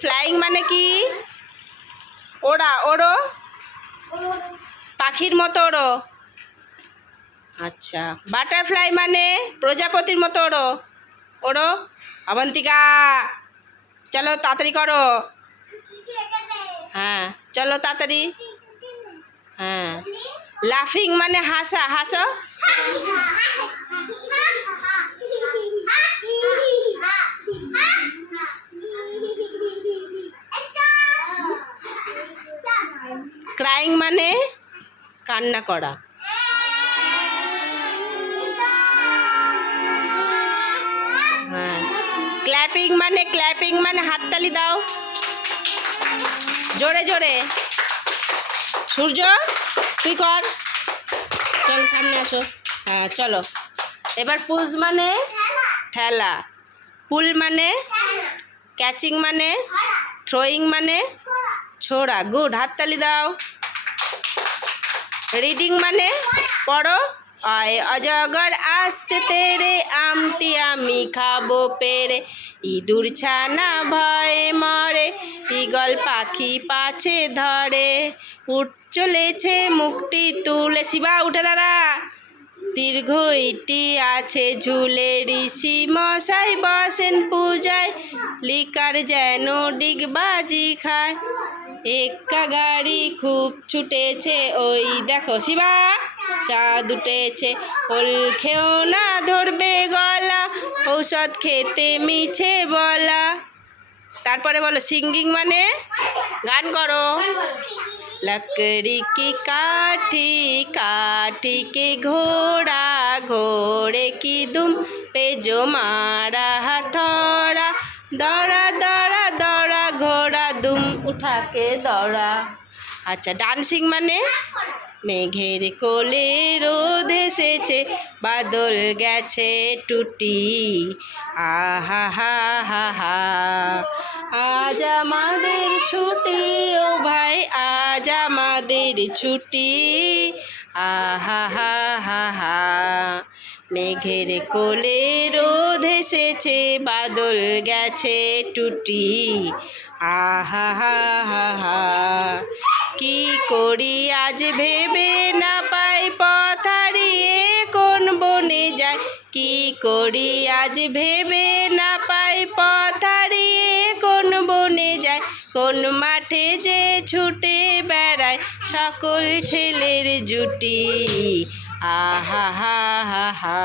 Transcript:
Flying মানে কি? ওড়া, ওড়ো, পাখির মতো ওড়ো। আচ্ছা, বাটারফ্লাই মানে প্রজাপতির মতো ওড়ো। ওড়ো অবন্তিকা, চলো তাড়াতাড়ি করো। হ্যাঁ চলো তাড়াতাড়ি। হ্যাঁ, লাফিং মানে হাসা, হাসো। ক্রাইং মানে কান্না করা। হ্যাঁ, ক্ল্যাপিং মানে হাততালি দাও জোরে জোরে। সূর্য তুই কর, চলো সামনে আসো। হ্যাঁ চলো। এবার পুজ মানে ঠেলা, পুল মানে ক্যাচিং মানে থ্রোয়িং মানে ছোড়া। গুড, হাততালি দাও। রিডিং মানে পড়ো। আয় অজগর আসছে তেরে, আমটি আমি খাবো পেরে, ইঁদুর ছানা ভয়ে মরে, ঈগল পাখি পাছে ধরে, উঠ চলেছে মুখটি তুলে। শিবা উঠে দাঁড়া। দীর্ঘ ইটি আছে ঝুলে, ঋষি মশাই বসেন পূজায়, লিকার যেন ডিগবাজি খায়, একা গাড়ি খুব ছুটেছে, ওই দেখো শিবা চাঁদ উঠেছে, ওল খেও না ধরবে গলা, ঔষধ খেতে মিছে বলা। তারপরে বলো সিঙ্গিং মানে গান করো। लकड़ी की काठी, काठी के घोड़ा, घोड़े की दुम पे जो मारा हथौड़ा, दौड़ा दौड़ा दौड़ा घोड़ा दुम उठा के दौड़ा। আচ্ছা, ডান্সিং মানে মেঘের কোলে রোদ এসেছে, বাদল গেছে টুটি, আহা হা হা হা, আজ আমাদের ছুটি ও ভাই, আজ আমাদের ছুটি, আহা হা হা হা। মেঘের কোলে রোদ এসেছে, বাদল গেছে টুটি, আহা হা হা হা। কি করি আজ ভেবে না পাই, পথ হারিয়ে কোন বনে যায়, কি করি আজ ভেবে না পাই, পথ হারিয়ে কোন বনে যায়, কোন মাঠে যে ছুটে বেড়ায় সকল ছেলের জুটি, আহা হা হা হা।